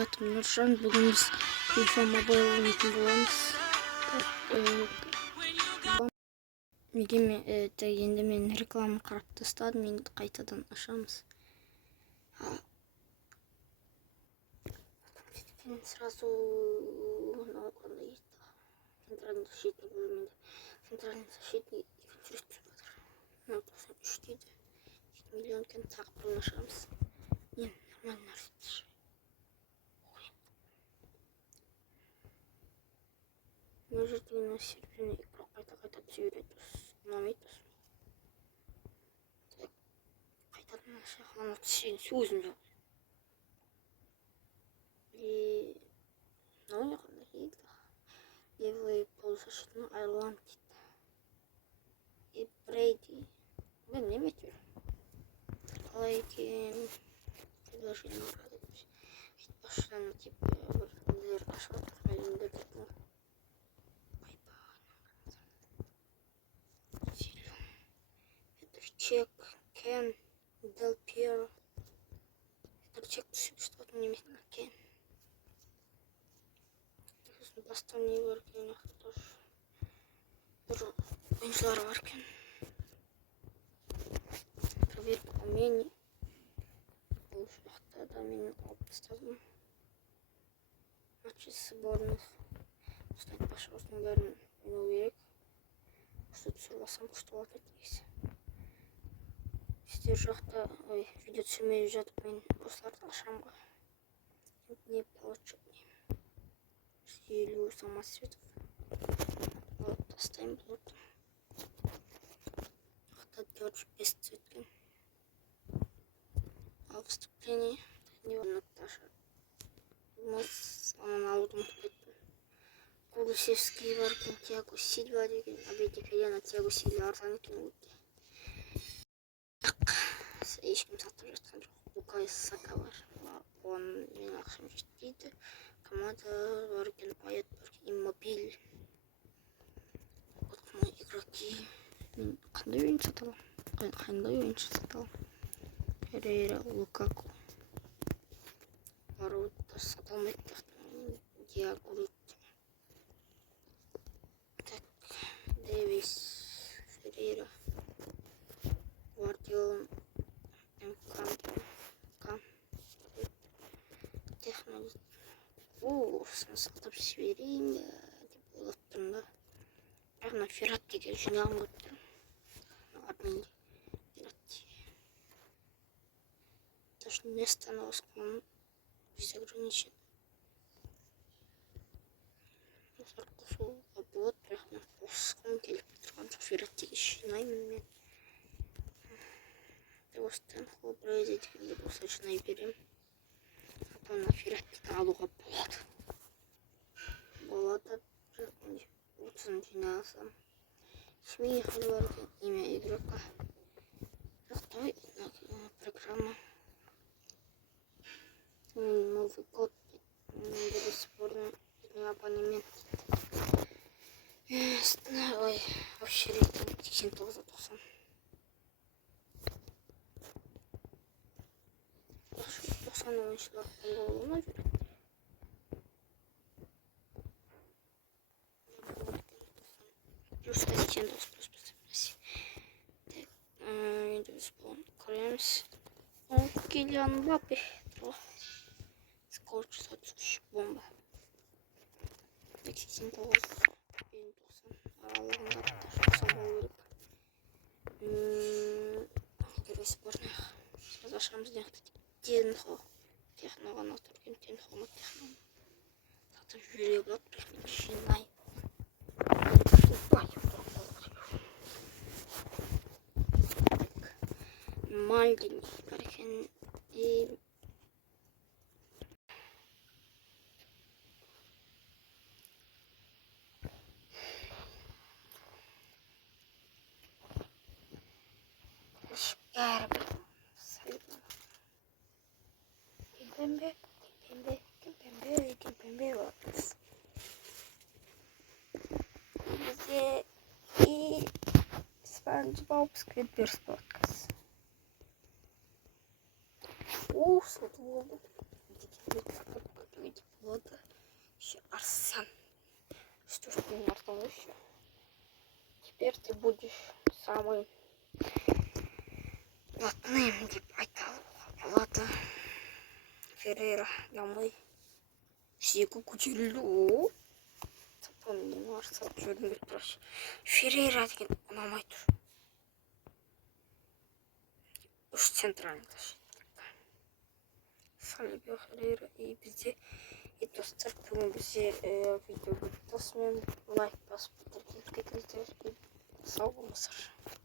Atım Nurşan. Bugün biz FIFA Mobile oynayıp bolamız. Мегеме енді мен реклама қарап тастадым, енді қайтадан ашамыз. Сразу центральный защитник бөлімінде. Центральный защитник екінші рет түсіп жатыр. 93 дейді. 7 миллион екен, тағы бірін ашамыз. Не, нормально нәрсе. Мына жерде мына серверіне игрок қайта түсе береді. Ұнамайды. Қайтадан ашамыз. Түскен сөзім жоқ. И мынау не қандай еді? Левый полузащитный Айланд дейді. И Брейди. Білмеймін әйтеуір. Қалай екен предложение ұрады. Айтпашыдан типа бір нелер ашып жатыр. Әлемдер дейтін. Чек, Кен, Дел Пьеро. Это чек түсіп что-то немесе Кен. Бастан не бар екен, тоже бір ойыншылар бар екен. Проверка умений. Бұл жақта да мен алып тастадым. Матчи сборных. Ұстайды башы осының бәрін ойнау керек. Күшті түсіріп алсам күшті болады негізі. Сіздер жақта видео түсірмей жатып мен осыларды ашамын ғой. Не получу. 50 самосветов. Вот, оставим блок. Отдать без цветки. А вступление не Наташа. Мы с аналогом Кулусевский варкин Тиаго Сильва деген обети Филена Тиаго Сильва арзан екен. Ешкім сатып жатқан жоқ. Лукай Сака бар. Оның мен ақшам жетпейді. Команда бар екен, Паят бар екен, Иммобиль. Отқымай игроки. Мен қандай ойыншы саталам? Перейра, Лукаку. Баруды саталмайды. Диаго Рутти. Так, Дэвис, Ферейра. Гвардиол, МК. Технолит. Сатып жіберейін деп ойлап тұрмын да. Бірақ мына Ферратиге жинағым өтті. Армения Ферратти. Даже не остановился, он без ограничений. Қосуға болады, бірақ мен қосқым келіп тұрған жоқ. Ферратиге жинаймын мен. Остан Холбрейді дегенде болса жинай берем. Ана Ферратиді алуға болады. Болады, бірақ 30 жиналсам. Шмейхал бар екен, имя игрока. Жақтай программа. Новый год. Бесспорный абонемент. Ой, вообще рейтинг 89-90. Oyuncular kullanılana göre. Плюс 1 плюс. Так, Windows Phone Крэмс. Киллиан Мбаппе. Скотч сатуш бомба. 89 аралығында жасалу керек. Герой сборных. Сейчас ашамыз Тенхо. Техноға натурген Тенхоға техноға. Сатып жүре болады, бірақ мен жинай. Мальдин бар екен. Бәрібір Кемпембе лапис. Где и SpongeBob SquarePants подкаст. Слава Богу. все. Теперь ты будешь самый блатным, деп айталы болады. Феррейра дамай. Сүйегі көтерілді. О, запомнил, арсап жүргім келіп тұр. Феррейра деген ұнамай тұр. Үш центральный защитник. Салибе Феррейра и бізде достар бүгін бізде видео көріп досымен лайк басып кетіңіздер. Сау болыңыздар.